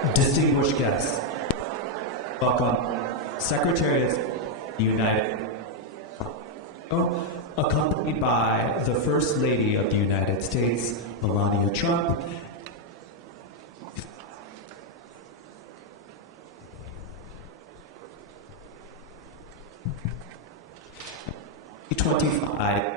Distinguished guests, welcome Secretary of the United States, accompanied by the First Lady of the United States, Melania Trump, G25.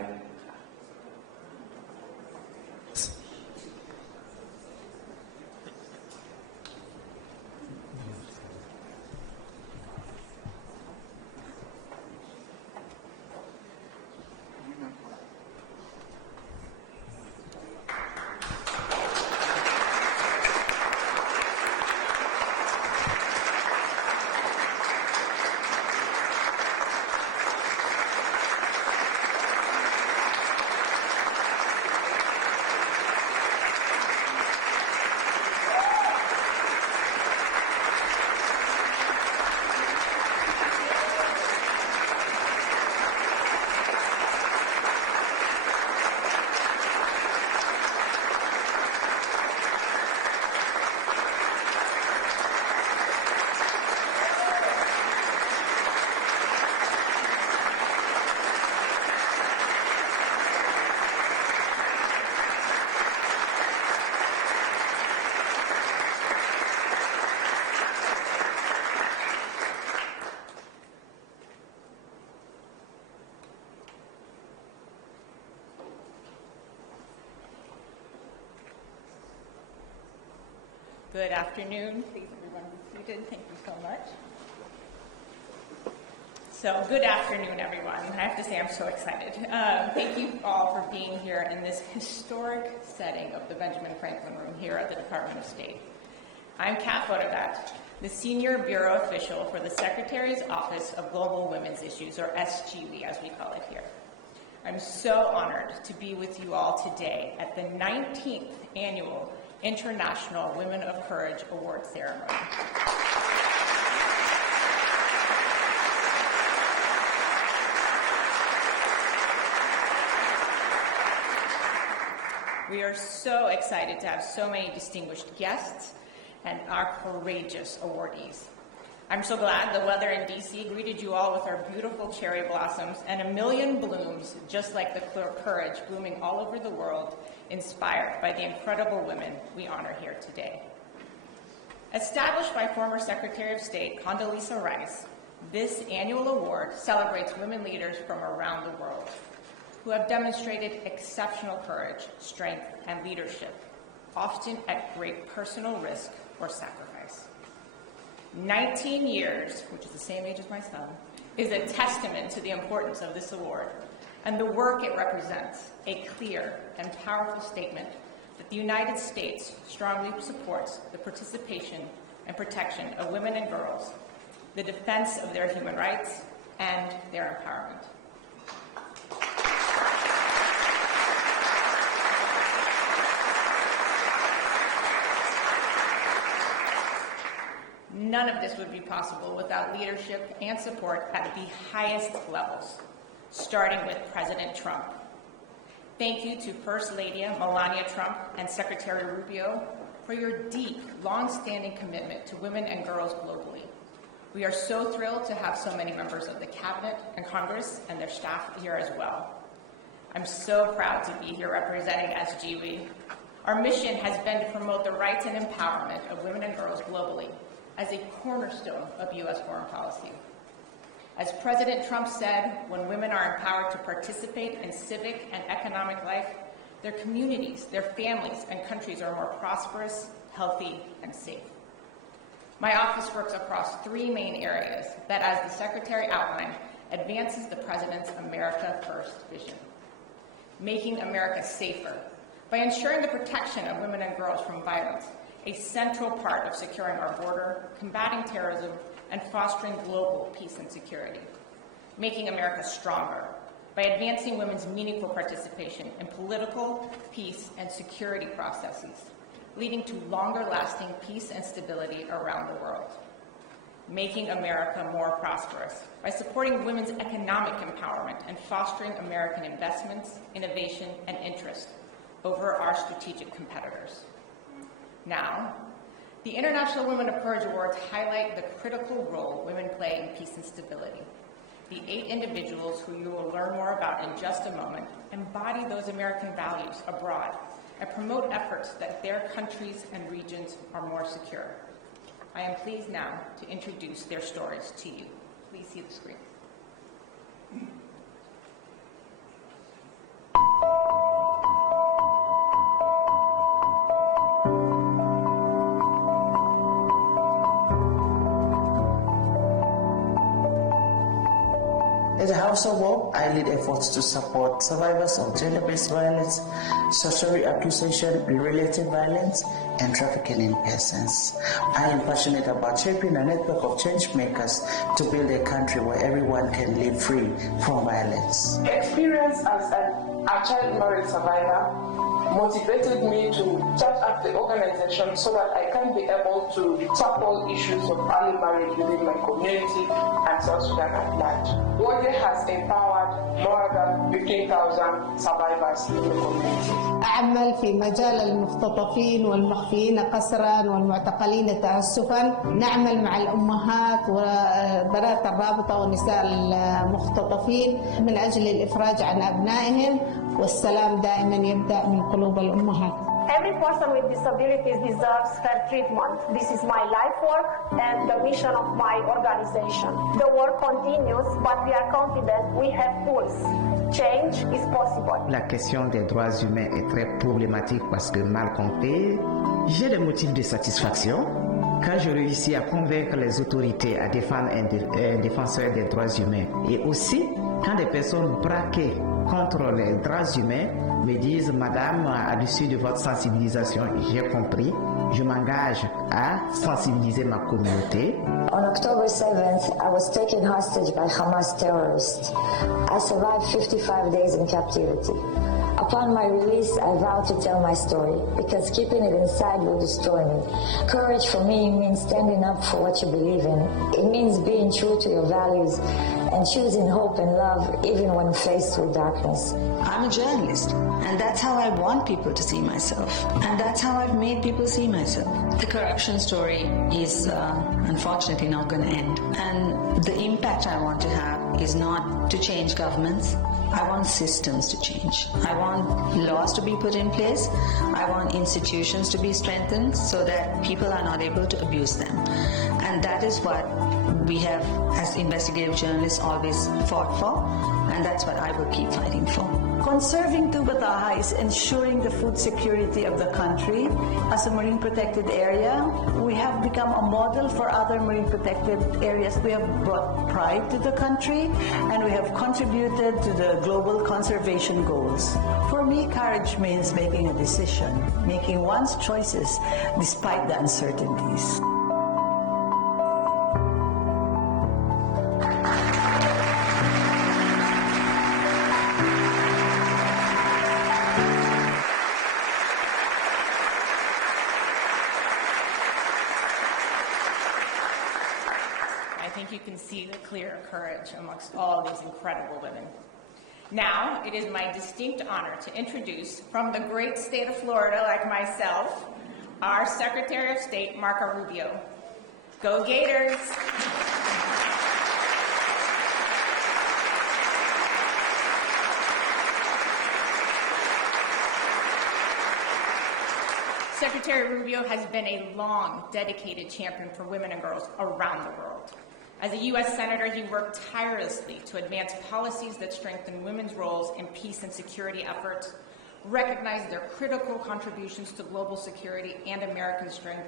Good afternoon. Please, everyone be seated. Thank you so much. So, good afternoon, everyone. I have to say I'm so excited. Thank you all for being here in this historic setting of the Benjamin Franklin Room here at the Department of State. I'm Kat Fodegat, the Senior Bureau Official for the Secretary's Office of Global Women's Issues, or SGW as we call it here. I'm so honored to be with you all today at the 19th Annual International Women of Courage Award Ceremony. We are so excited to have so many distinguished guests and our courageous awardees. I'm so glad the weather in DC greeted you all with our beautiful cherry blossoms and a million blooms, just like the courage blooming all over the world, inspired by the incredible women we honor here today. Established by former Secretary of State Condoleezza Rice, this annual award celebrates women leaders from around the world who have demonstrated exceptional courage, strength, and leadership, often at great personal risk or sacrifice. 19 years, which is the same age as my son, is a testament to the importance of this award and the work it represents, a clear and powerful statement that the United States strongly supports the participation and protection of women and girls, the defense of their human rights, and their empowerment. None of this would be possible without leadership and support at the highest levels, starting with President Trump. Thank you to First Lady Melania Trump and Secretary Rubio for your deep, long-standing commitment to women and girls globally. We are so thrilled to have so many members of the Cabinet and Congress and their staff here as well. I'm so proud to be here representing SGW. Our mission has been to promote the rights and empowerment of women and girls globally as a cornerstone of U.S. foreign policy. As President Trump said, when women are empowered to participate in civic and economic life, their communities, their families, and countries are more prosperous, healthy, and safe. My office works across three main areas that, as the Secretary outlined, advances the President's America First vision. Making America safer by ensuring the protection of women and girls from violence, a central part of securing our border, combating terrorism, and fostering global peace and security. Making America stronger by advancing women's meaningful participation in political, peace, and security processes, leading to longer-lasting peace and stability around the world. Making America more prosperous by supporting women's economic empowerment and fostering American investments, innovation, and interest over our strategic competitors. Now, The International Women of Courage Awards highlight the critical role women play in peace and stability. The 8 individuals who you will learn more about in just a moment embody those American values abroad and promote efforts that their countries and regions are more secure. I am pleased now to introduce their stories to you. Please see the screen. In the House of Hope, I lead efforts to support survivors of gender-based violence, sexual accusation, related violence, and trafficking in persons. I am passionate about shaping a network of change makers to build a country where everyone can live free from violence. Experience as a child marriage survivor motivated me to start up the organization so that I can be able to tackle issues of early marriage within my community and South Sudan at large. Wode has empowered more than 15,000 survivors in the community. أعمل في مجال المختطفين والمخفيين قسرا والمعتقلين تعسفا. نعمل مع الأمهات وبنات الرابطة ونساء المختطفين من أجل الإفراج عن أبنائهم، والسلام دائما يبدأ من قلوب الأمهات. Every person with disabilities deserves fair treatment. This is my life work and the mission of my organization. The work continues, but we are confident we have tools. Change is possible. La question des droits humains est très problématique parce que mal compris, j'ai des motifs de satisfaction quand je réussis à convaincre les autorités à défendre un défenseur des droits humains, et aussi quand des personnes braquées contre les droits humains me disent: Madame, à l'issue de votre sensibilisation, j'ai compris, je m'engage à sensibiliser ma communauté. On October 7th, I was taken hostage by Hamas terrorists. I survived 55 days in captivity. Upon my release, I vowed to tell my story, because keeping it inside will destroy me. Courage for me means standing up for what you believe in. It means being true to your values and choosing hope and love even when faced with darkness. I'm a journalist, and that's how I want people to see myself. And that's how I've made people see myself. The corruption story is unfortunately not going to end. And the impact I want to have is not to change governments. I want systems to change. I want laws to be put in place. I want institutions to be strengthened so that people are not able to abuse them. And that is what we have, as investigative journalists, always fought for, and that's what I will keep fighting for. Conserving Tubataha is ensuring the food security of the country. As a marine protected area, we have become a model for other marine protected areas. We have brought pride to the country, and we have contributed to the global conservation goals. For me, courage means making a decision, making one's choices despite the uncertainties. You can see the clear courage amongst all these incredible women. Now, it is my distinct honor to introduce, from the great state of Florida, like myself, our Secretary of State, Marco Rubio. Go Gators! Secretary Rubio has been a long, dedicated champion for women and girls around the world. As a U.S. Senator, he worked tirelessly to advance policies that strengthen women's roles in peace and security efforts, recognize their critical contributions to global security and American strength.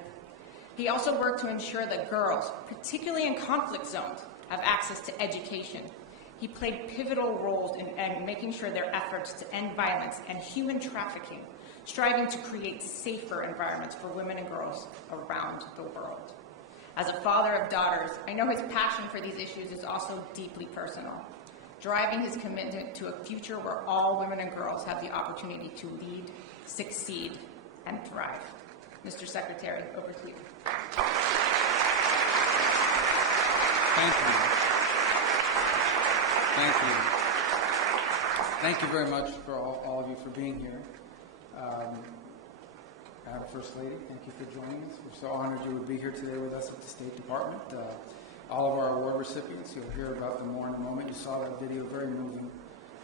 He also worked to ensure that girls, particularly in conflict zones, have access to education. He played pivotal roles in making sure their efforts to end violence and human trafficking, striving to create safer environments for women and girls around the world. As a father of daughters, I know his passion for these issues is also deeply personal, driving his commitment to a future where all women and girls have the opportunity to lead, succeed, and thrive. Mr. Secretary, over to you. Thank you. Thank you. Thank you very much for all of you for being here. I have First Lady. Thank you for joining us. We're so honored you would be here today with us at the State Department. All of our award recipients, you'll hear about them more in a moment. You saw that video, very moving,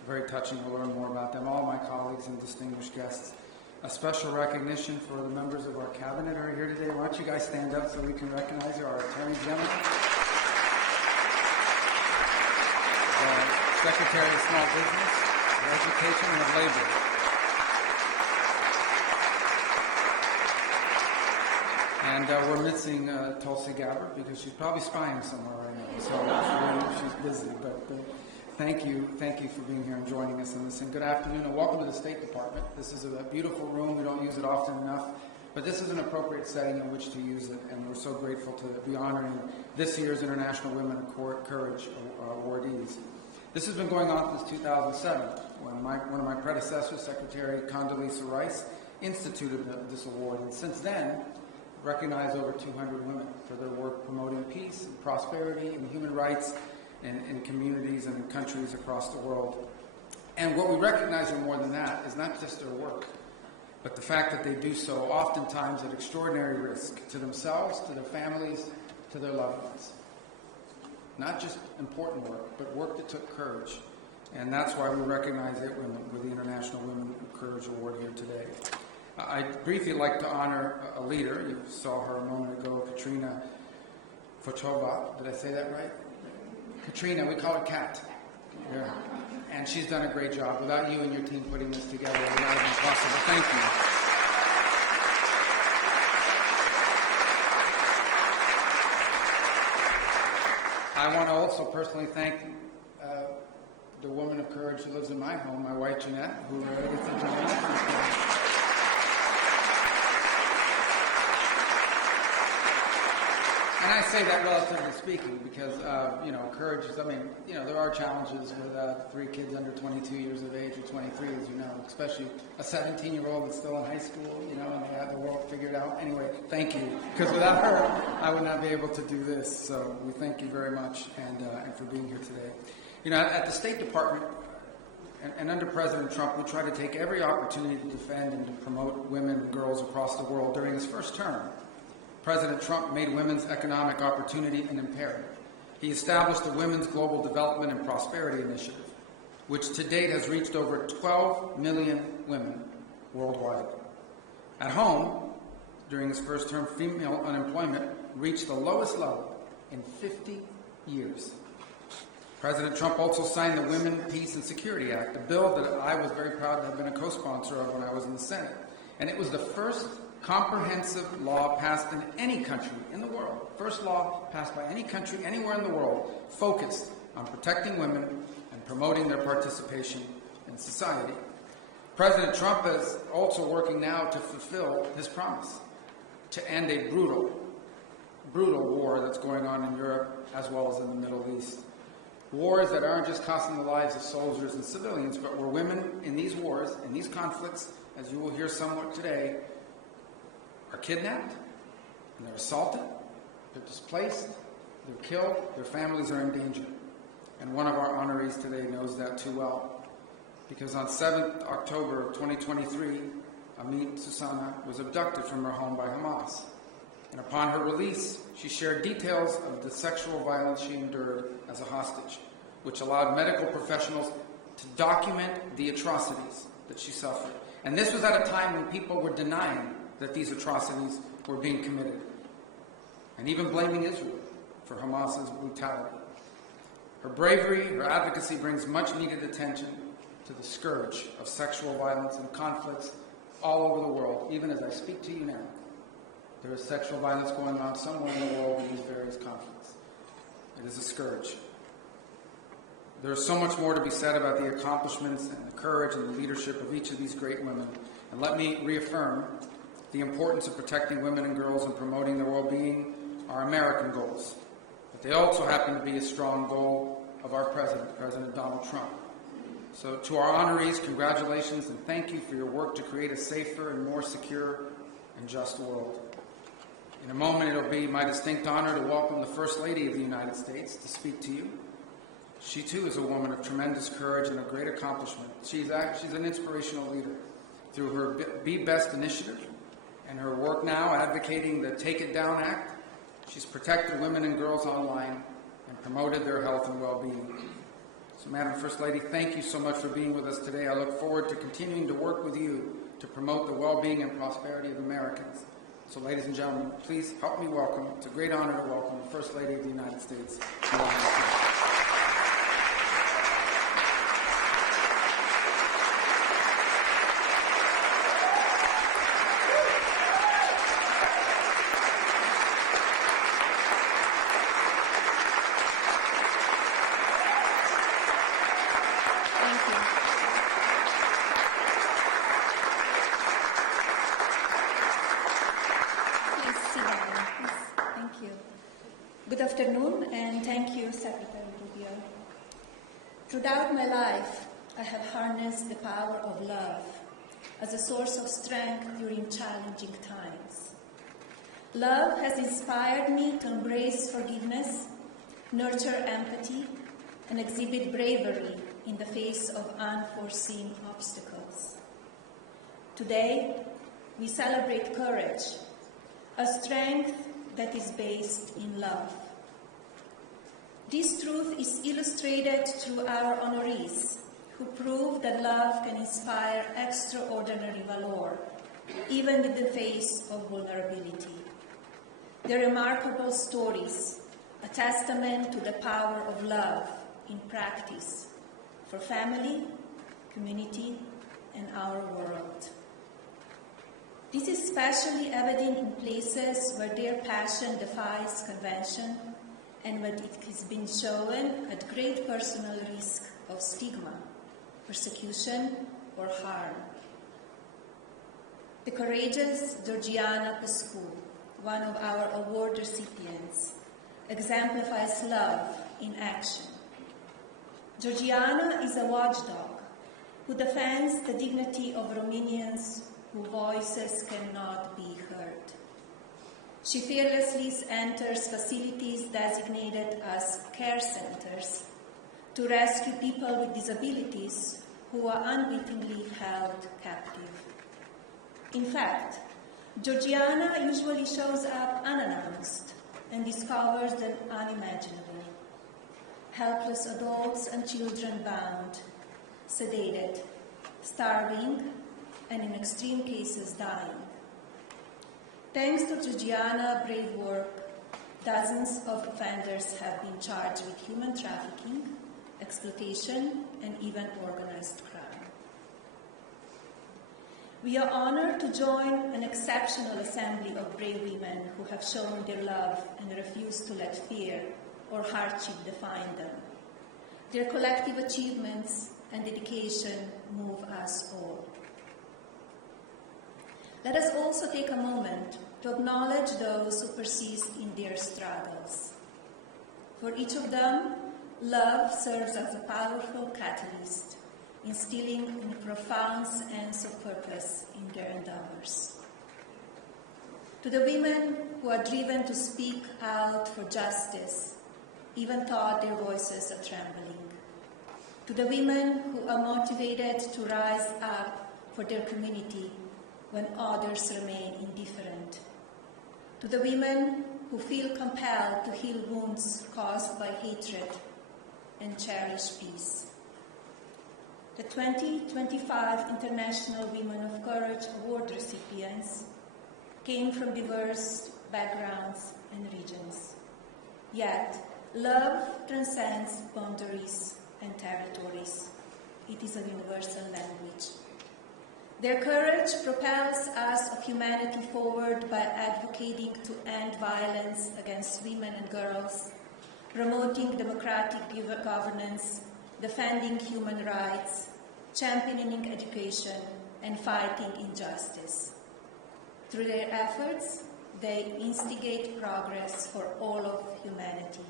very touching. We'll learn more about them. All my colleagues and distinguished guests. A special recognition for the members of our cabinet who are here today. Why don't you guys stand up so we can recognize you, our Attorney General, the Secretary of Small Business, of Education, and of Labor. And we're missing Tulsi Gabbard because she's probably spying somewhere right now. So she's busy. But thank you for being here and joining us on this. And good afternoon and welcome to the State Department. This is a beautiful room. We don't use it often enough. But this is an appropriate setting in which to use it. And we're so grateful to be honoring this year's International Women of Courage awardees. This has been going on since 2007 when one of my predecessors, Secretary Condoleezza Rice, instituted this award. And since then, recognized over 200 women for their work promoting peace and prosperity and human rights in communities and in countries across the world. And what we recognize more than that is not just their work, but the fact that they do so oftentimes at extraordinary risk to themselves, to their families, to their loved ones. Not just important work, but work that took courage. And that's why we recognize it with the International Women of Courage Award here today. I'd briefly like to honor a leader. You saw her a moment ago, Katrina Fochova. Did I say that right? Katrina, we call her Kat. Yeah. And she's done a great job. Without you and your team putting this together, it would not have been possible. Thank you. I want to also personally thank the woman of courage who lives in my home, my wife Jeanette, who gets to join us. And I say that relatively speaking because, courage is, there are challenges with 3 kids under 22 years of age or 23, as you know, especially a 17-year-old that's still in high school, and they have the world figured out. Anyway, thank you, because without her, I would not be able to do this. So we thank you very much and for being here today. At the State Department and under President Trump, we try to take every opportunity to defend and to promote women and girls across the world. During his first term, President Trump made women's economic opportunity an imperative. He established the Women's Global Development and Prosperity Initiative, which to date has reached over 12 million women worldwide. At home, during his first term, female unemployment reached the lowest level in 50 years. President Trump also signed the Women, Peace, and Security Act, a bill that I was very proud to have been a co-sponsor of when I was in the Senate. And it was the first comprehensive law passed in any country in the world, first law passed by any country anywhere in the world, focused on protecting women and promoting their participation in society. President Trump is also working now to fulfill his promise to end a brutal war that's going on in Europe as well as in the Middle East. Wars that aren't just costing the lives of soldiers and civilians, but where women in these wars, in these conflicts, as you will hear somewhat today, are kidnapped, and they're assaulted, they're displaced, they're killed, their families are in danger. And one of our honorees today knows that too well. Because on 7th October of 2023, Amit Susanna was abducted from her home by Hamas. And upon her release, she shared details of the sexual violence she endured as a hostage, which allowed medical professionals to document the atrocities that she suffered. And this was at a time when people were denying that these atrocities were being committed, and even blaming Israel for Hamas's brutality. Her bravery, her advocacy brings much needed attention to the scourge of sexual violence and conflicts all over the world. Even as I speak to you now, there is sexual violence going on somewhere in the world in these various conflicts. It is a scourge. There is so much more to be said about the accomplishments and the courage and the leadership of each of these great women. And let me reaffirm the importance of protecting women and girls and promoting their well-being are American goals. But they also happen to be a strong goal of our president, President Donald Trump. So to our honorees, congratulations and thank you for your work to create a safer and more secure and just world. In a moment, it'll be my distinct honor to welcome the First Lady of the United States to speak to you. She, too, is a woman of tremendous courage and a great accomplishment. She's an inspirational leader through her Be Best initiative and her work now advocating the Take It Down Act. She's protected women and girls online and promoted their health and well-being. So, Madam First Lady, thank you so much for being with us today. I look forward to continuing to work with you to promote the well-being and prosperity of Americans. So, ladies and gentlemen, please help me welcome. It's a great honor to welcome the First Lady of the United States, Melania Trump. Good afternoon, and thank you, Secretary Rubio. Throughout my life, I have harnessed the power of love as a source of strength during challenging times. Love has inspired me to embrace forgiveness, nurture empathy, and exhibit bravery in the face of unforeseen obstacles. Today, we celebrate courage, a strength that is based in love. This truth is illustrated through our honorees, who prove that love can inspire extraordinary valor, even in the face of vulnerability. Their remarkable stories, a testament to the power of love in practice for family, community, and our world. This is especially evident in places where their passion defies convention and where it has been shown at great personal risk of stigma, persecution, or harm. The courageous Georgiana Pescu, one of our award recipients, exemplifies love in action. Georgiana is a watchdog who defends the dignity of Romanians whose voices cannot be heard. She fearlessly enters facilities designated as care centers to rescue people with disabilities who are unwittingly held captive. In fact, Georgiana usually shows up unannounced and discovers the unimaginable. Helpless adults and children bound, sedated, starving, and in extreme cases dying. Thanks to Georgiana's brave work, dozens of offenders have been charged with human trafficking, exploitation, and even organized crime. We are honored to join an exceptional assembly of brave women who have shown their love and refuse to let fear or hardship define them. Their collective achievements and dedication move us all. Let us also take a moment to acknowledge those who persist in their struggles. For each of them, love serves as a powerful catalyst, instilling a profound sense of purpose in their endeavors. To the women who are driven to speak out for justice, even though their voices are trembling. To the women who are motivated to rise up for their community when others remain indifferent. To the women who feel compelled to heal wounds caused by hatred and cherish peace. The 2025 International Women of Courage Award recipients came from diverse backgrounds and regions. Yet, love transcends boundaries and territories. It is a universal language. Their courage propels us of humanity forward by advocating to end violence against women and girls, promoting democratic governance, defending human rights, championing education, and fighting injustice. Through their efforts, they instigate progress for all of humanity.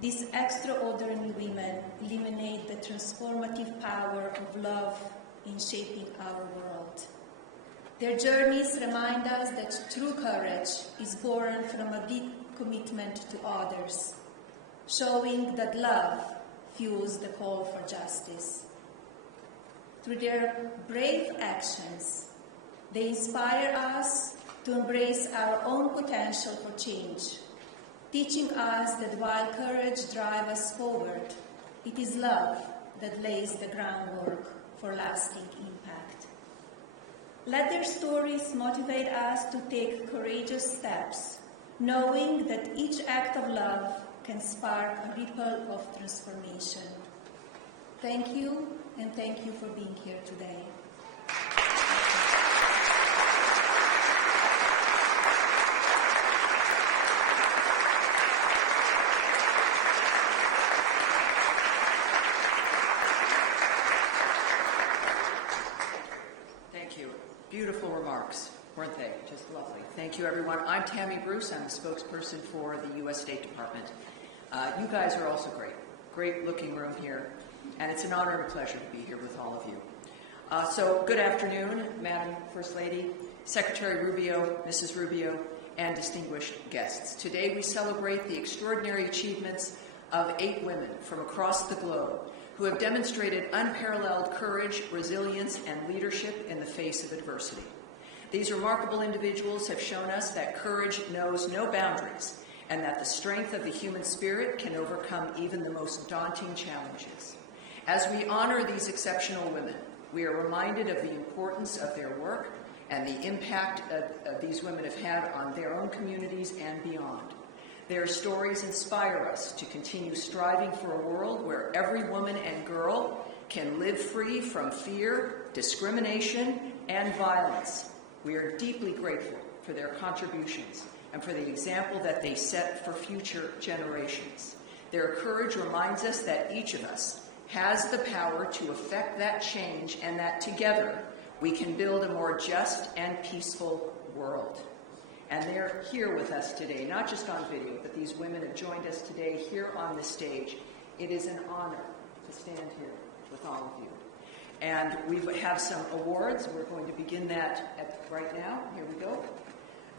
These extraordinary women illuminate the transformative power of love in shaping our world. Their journeys remind us that true courage is born from a deep commitment to others, showing that love fuels the call for justice. Through their brave actions, They inspire us to embrace our own potential for change, teaching us that while courage drives us forward, it is love that lays the groundwork for lasting impact. Let their stories motivate us to take courageous steps, knowing that each act of love can spark a ripple of transformation. Thank you, and thank you for being here today. Beautiful remarks, weren't they? Just lovely. Thank you, everyone. I'm Tammy Bruce. I'm the spokesperson for the U.S. State Department. You guys are also great. Great looking room here. And it's an honor and a pleasure to be here with all of you. So good afternoon, Madam First Lady, Secretary Rubio, Mrs. Rubio, and distinguished guests. Today we celebrate the extraordinary achievements of 8 women from across the globe who have demonstrated unparalleled courage, resilience, and leadership in the face of adversity. These remarkable individuals have shown us that courage knows no boundaries and that the strength of the human spirit can overcome even the most daunting challenges. As we honor these exceptional women, we are reminded of the importance of their work and the impact these women have had on their own communities and beyond. Their stories inspire us to continue striving for a world where every woman and girl can live free from fear, discrimination, and violence. We are deeply grateful for their contributions and for the example that they set for future generations. Their courage reminds us that each of us has the power to effect that change and that together we can build a more just and peaceful world. And they're here with us today, not just on video, but these women have joined us today here on the stage. It is an honor to stand here with all of you. And we have some awards. We're going to begin that right now. Here we go.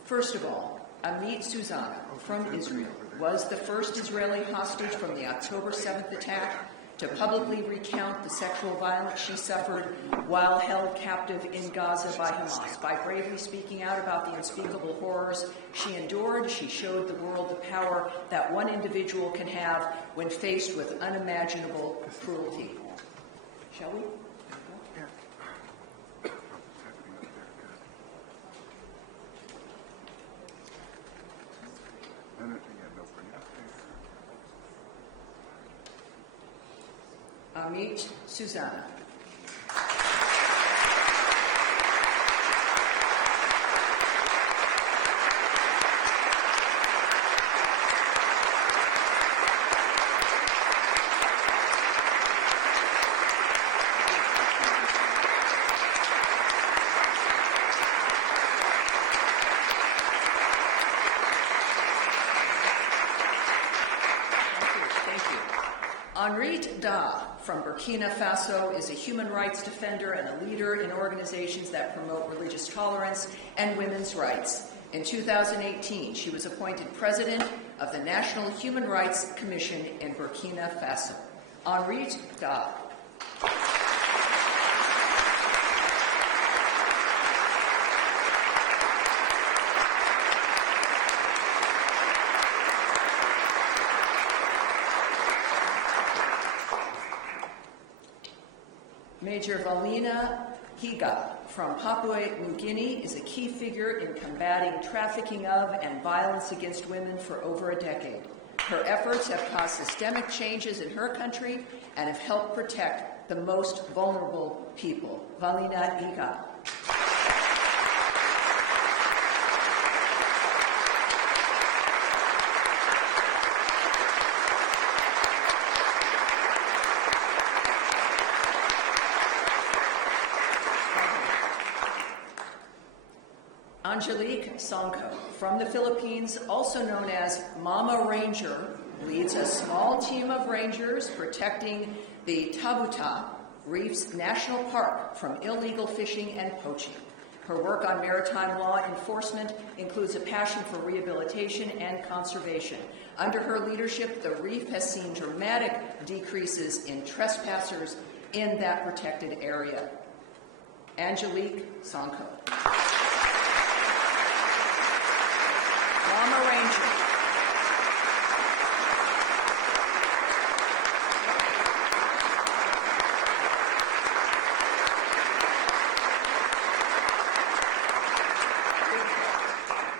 First of all, Amit Susanna from Israel was the first Israeli hostage from the October 7th attack to publicly recount the sexual violence she suffered while held captive in Gaza by Hamas. By bravely speaking out about the unspeakable horrors she endured, she showed the world the power that one individual can have when faced with unimaginable cruelty. Shall we? Amit Susanna. Honoree from Burkina Faso is a human rights defender and a leader in organizations that promote religious tolerance and women's rights. In 2018, she was appointed president of the National Human Rights Commission in Burkina Faso. Honoree Da. Major Valina Higa from Papua New Guinea is a key figure in combating trafficking of and violence against women for over a decade. Her efforts have caused systemic changes in her country and have helped protect the most vulnerable people. Valina Higa. Angelique Songko from the Philippines, also known as Mama Ranger, leads a small team of rangers protecting the Tabuta Reefs National Park from illegal fishing and poaching. Her work on maritime law enforcement includes a passion for rehabilitation and conservation. Under her leadership, the reef has seen dramatic decreases in trespassers in that protected area. Angelique Songko.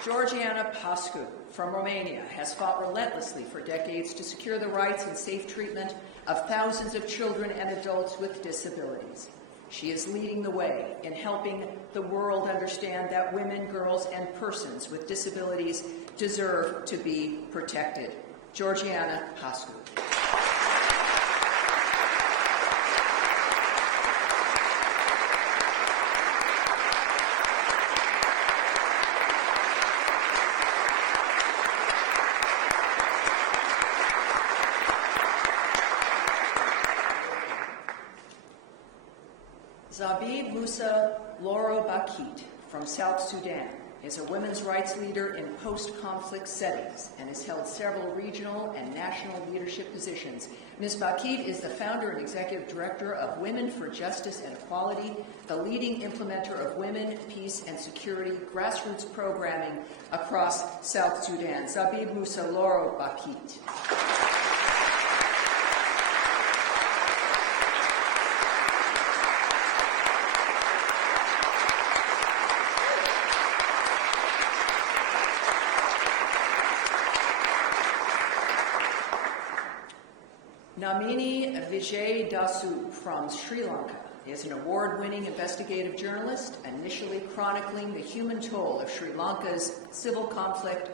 Georgiana Pascu from Romania has fought relentlessly for decades to secure the rights and safe treatment of thousands of children and adults with disabilities. She is leading the way in helping the world understand that women, girls, and persons with disabilities deserve to be protected. Georgiana Pascu. Zabib Musa Loro Bakit from South Sudan is a women's rights leader in post-conflict settings and has held several regional and national leadership positions. Ms. Bakit is the founder and executive director of Women for Justice and Equality, the leading implementer of women, peace, and security grassroots programming across South Sudan. Zabib Musa Loro Bakit. Namini Vijay Dasu from Sri Lanka is an award-winning investigative journalist, initially chronicling the human toll of Sri Lanka's civil conflict,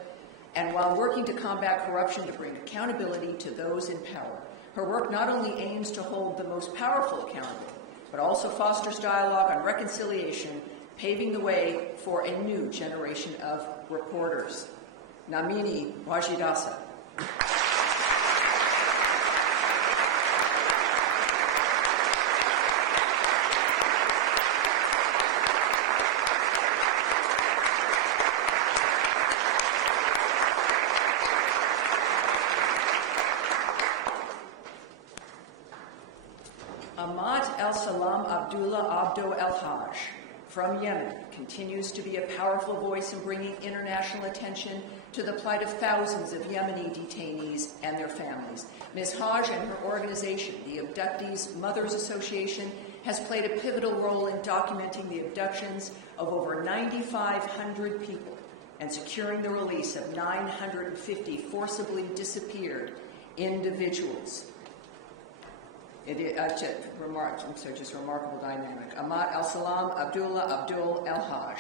and while working to combat corruption to bring accountability to those in power. Her work not only aims to hold the most powerful accountable, but also fosters dialogue on reconciliation, paving the way for a new generation of reporters. Namini Wajidasa. Abdul El-Haj from Yemen continues to be a powerful voice in bringing international attention to the plight of thousands of Yemeni detainees and their families. Ms. Haj and her organization, the Abductees Mothers Association, has played a pivotal role in documenting the abductions of over 9,500 people and securing the release of 950 forcibly disappeared individuals. It is just remarkable dynamic. Ahmad Al-Salam Abdullah Abdul El-Haj.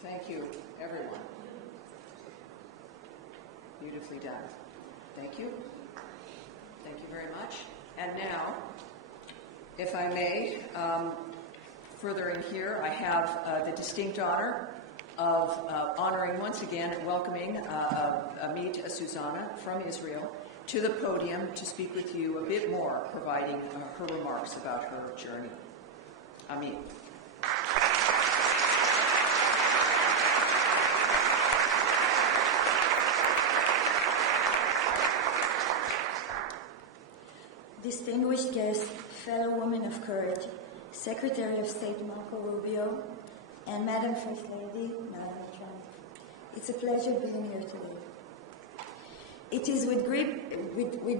Thank you, everyone. Beautifully done. Thank you. Thank you very much. And now, if I may, further in here, I have the distinct honor of honoring once again and welcoming Amit Susanna from Israel to the podium to speak with you a bit more, providing her remarks about her journey. Amit. Distinguished guests, fellow women of courage, Secretary of State Marco Rubio, and Madam First Lady, Melania Trump. It's a pleasure being here today. It is with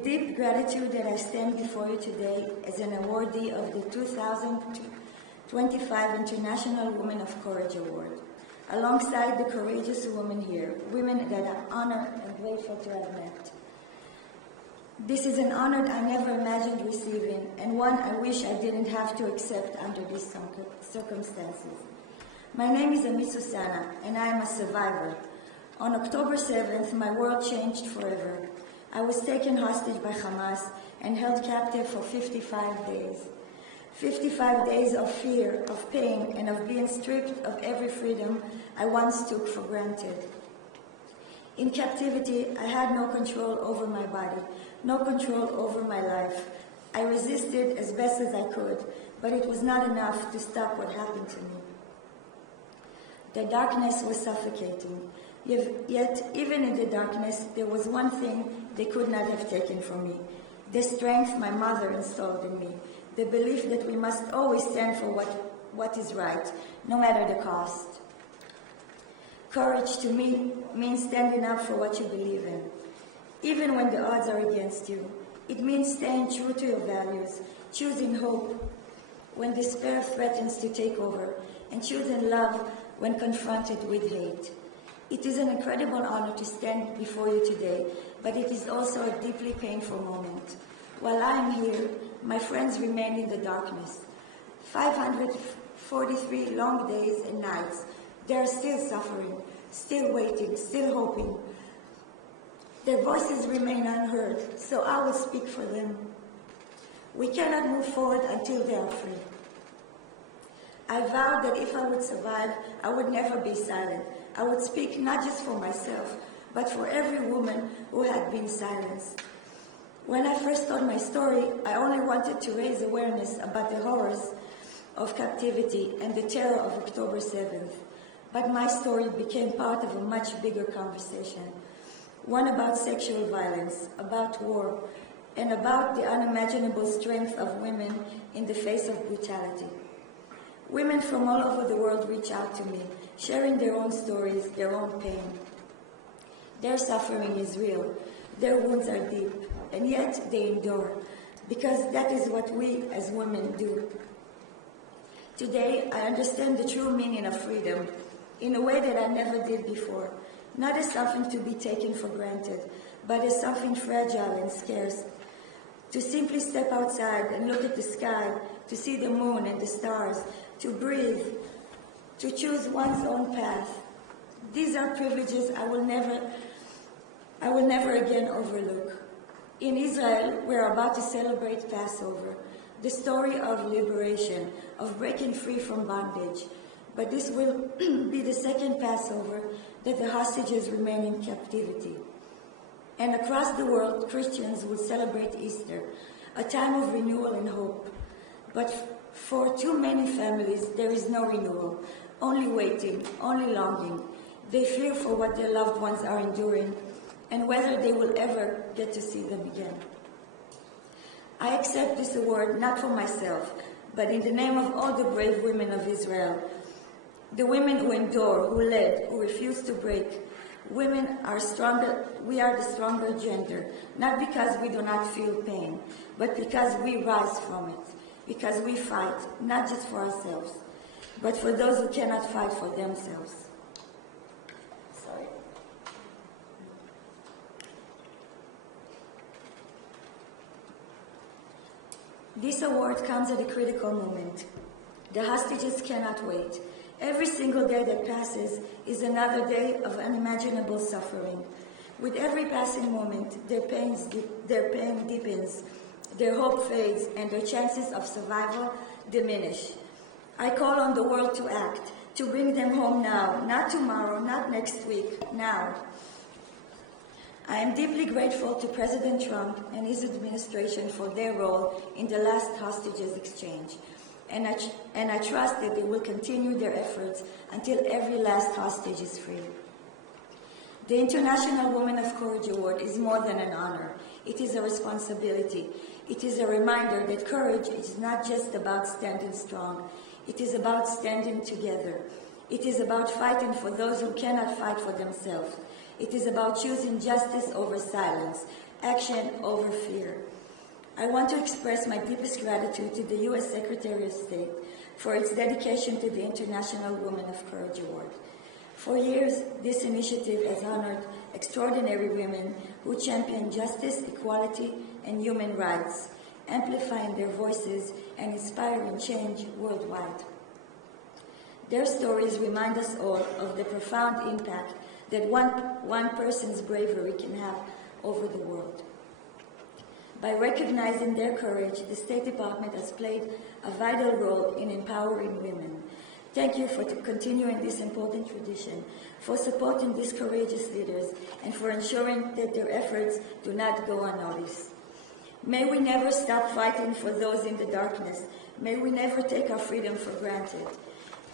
deep gratitude that I stand before you today as an awardee of the 2025 International Women of Courage Award, alongside the courageous women here, women that I'm honored and grateful to have met. This is an honor I never imagined receiving, and one I wish I didn't have to accept under these circumstances. My name is Amit Susanna, and I am a survivor. On October 7th, my world changed forever. I was taken hostage by Hamas and held captive for 55 days. 55 days of fear, of pain, and of being stripped of every freedom I once took for granted. In captivity, I had no control over my body, no control over my life. I resisted as best as I could, but it was not enough to stop what happened to me. The darkness was suffocating. Yet, even in the darkness, there was one thing they could not have taken from me: the strength my mother installed in me, the belief that we must always stand for what what is right, no matter the cost. Courage to me means standing up for what you believe in, even when the odds are against you. It means staying true to your values, choosing hope when despair threatens to take over, and choosing love when confronted with hate. It is an incredible honor to stand before you today, but it is also a deeply painful moment. While I am here, my friends remain in the darkness. 543 long days and nights. They are still suffering, still waiting, still hoping. Their voices remain unheard, so I will speak for them. We cannot move forward until they are free. I vowed that if I would survive, I would never be silent. I would speak not just for myself, but for every woman who had been silenced. When I first told my story, I only wanted to raise awareness about the horrors of captivity and the terror of October 7th. But my story became part of a much bigger conversation, one about sexual violence, about war, and about the unimaginable strength of women in the face of brutality. Women from all over the world reach out to me, sharing their own stories, their own pain. Their suffering is real, their wounds are deep, and yet they endure, because that is what we as women do. Today, I understand the true meaning of freedom in a way that I never did before, not as something to be taken for granted, but as something fragile and scarce. To simply step outside and look at the sky, to see the moon and the stars, to breathe, to choose one's own path. These are privileges I will never again overlook. In Israel, we're about to celebrate Passover, the story of liberation, of breaking free from bondage. But this will be the second Passover that the hostages remain in captivity. And across the world, Christians will celebrate Easter, a time of renewal and hope. But for too many families, there is no renewal, only waiting, only longing. They fear for what their loved ones are enduring and whether they will ever get to see them again. I accept this award not for myself, but in the name of all the brave women of Israel, the women who endure, who led, who refuse to break. Women are stronger, we are the stronger gender, not because we do not feel pain, but because we rise from it, because we fight, not just for ourselves, but for those who cannot fight for themselves. Sorry. This award comes at a critical moment. The hostages cannot wait. Every single day that passes is another day of unimaginable suffering. With every passing moment, their pain deepens, their hope fades, and their chances of survival diminish. I call on the world to act, to bring them home now, not tomorrow, not next week, now. I am deeply grateful to President Trump and his administration for their role in the last hostages exchange. And I trust that they will continue their efforts until every last hostage is free. The International Women of Courage Award is more than an honor. It is a responsibility. It is a reminder that courage is not just about standing strong. It is about standing together. It is about fighting for those who cannot fight for themselves. It is about choosing justice over silence, action over fear. I want to express my deepest gratitude to the U.S. Secretary of State for its dedication to the International Women of Courage Award. For years, this initiative has honored extraordinary women who champion justice, equality, and human rights, amplifying their voices and inspiring change worldwide. Their stories remind us all of the profound impact that one person's bravery can have over the world. By recognizing their courage, the State Department has played a vital role in empowering women. Thank you for continuing this important tradition, for supporting these courageous leaders, and for ensuring that their efforts do not go unnoticed. May we never stop fighting for those in the darkness. May we never take our freedom for granted.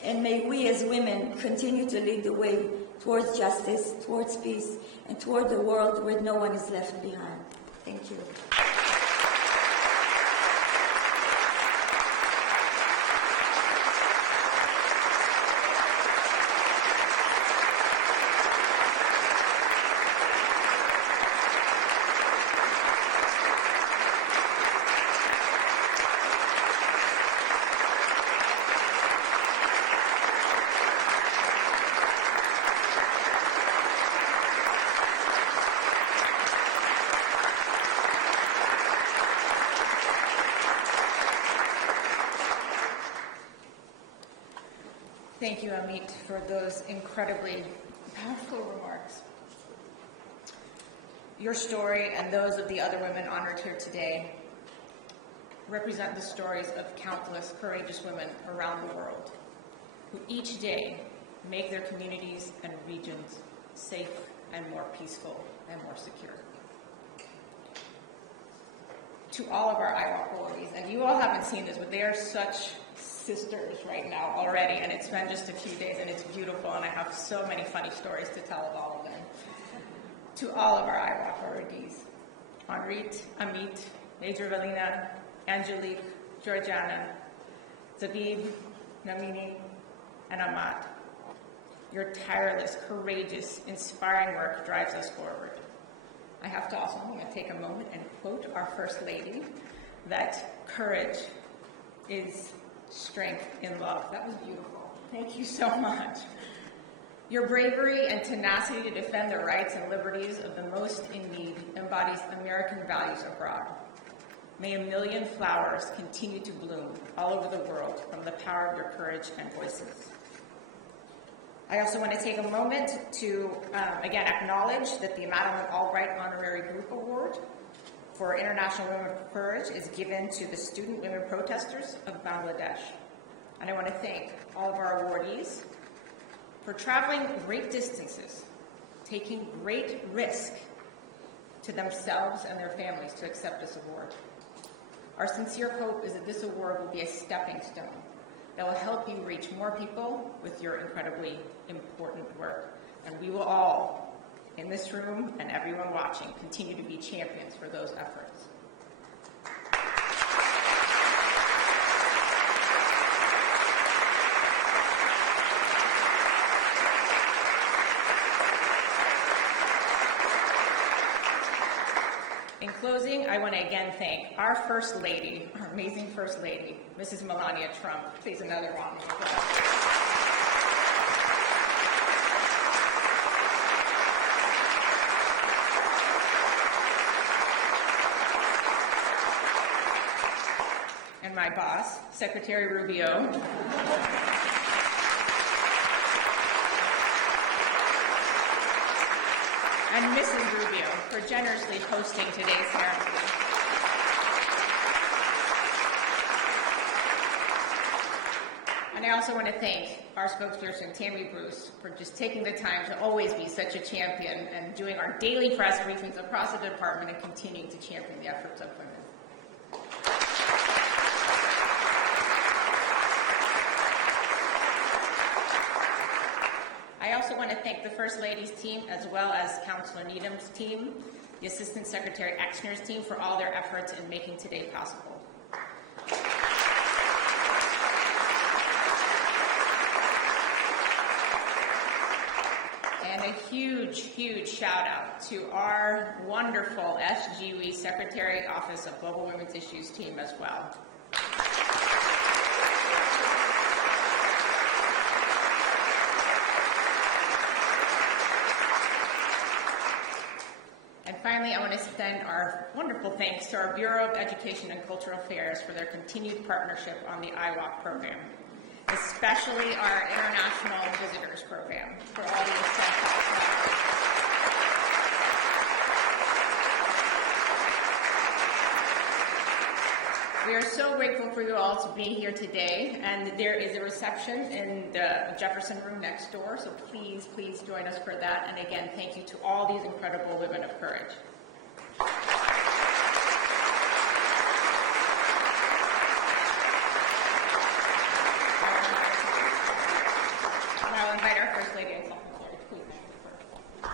And may we as women continue to lead the way towards justice, towards peace, and toward the world where no one is left behind. Thank you. Thank you, Amit, for those incredibly powerful remarks. Your story and those of the other women honored here today represent the stories of countless courageous women around the world who each day make their communities and regions safe and more peaceful and more secure. To all of our IWOC awardees, and you all haven't seen this, but they are such sisters right now already, and it's been just a few days, and it's beautiful, and I have so many funny stories to tell of all of them. To all of our IWOC awardees, Honoree, Amit, Major Valina, Angelique, Georgiana, Zabib, Namini, and Ahmad. Your tireless, courageous, inspiring work drives us forward. I have to also, I'm going to take a moment and quote our First Lady, that courage is strength in love. That was beautiful. Thank you so much. Your bravery and tenacity to defend the rights and liberties of the most in need embodies American values abroad. May a million flowers continue to bloom all over the world from the power of your courage and voices. I also want to take a moment to, again, acknowledge that the Madeleine Albright Honorary Group Award for International Women of Courage is given to the student women protesters of Bangladesh. And I want to thank all of our awardees for traveling great distances, taking great risk to themselves and their families to accept this award. Our sincere hope is that this award will be a stepping stone that will help you reach more people with your incredibly important work. And we will all, in this room and everyone watching, continue to be champions for those efforts. In closing, I want to again thank our First Lady, our amazing First Lady, Mrs. Melania Trump. Please, another round of applause. And my boss, Secretary Rubio. And Mrs. Rubio for generously hosting today's ceremony. And I also want to thank our spokesperson, Tammy Bruce, for just taking the time to always be such a champion and doing our daily press briefings across the department and continuing to champion the efforts of women. I also want to thank the First Lady's team as well as Councilor Needham's team, the Assistant Secretary Exner's team for all their efforts in making today possible. And a huge, huge shout out to our wonderful SGWE Secretary Office of Global Women's Issues team as well. And finally, I want to extend our wonderful thanks to our Bureau of Education and Cultural Affairs for their continued partnership on the IWOC program, especially our International Visitors Program for all the essential. We are so grateful for you all to be here today, and there is a reception in the Jefferson Room next door, so please, please join us for that. And again, thank you to all these incredible women of courage. Now I'll invite our First Lady and Secretary, please.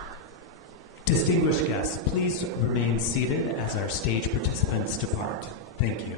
Distinguished guests, please remain seated as our stage participants depart. Thank you.